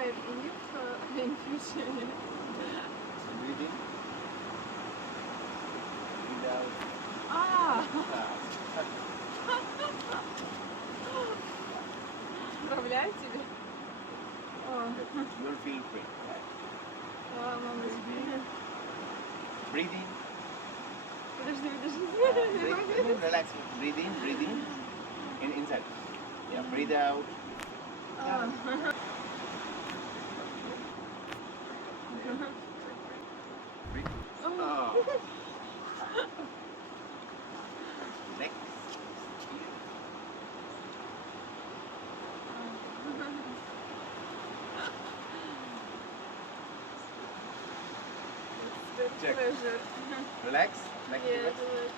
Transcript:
wait, in future. Breathe in. Breathe out. А, отправляю тебе? О, You'll feel free. мамочка. Breathe in. Подожди. Relax. Breathe in. Breathe in. Inside. Yeah. Breathe out. А, Breathe. Oh. Next. it's Check. pleasure. Relax. Next. Yeah, Relax. pleasure.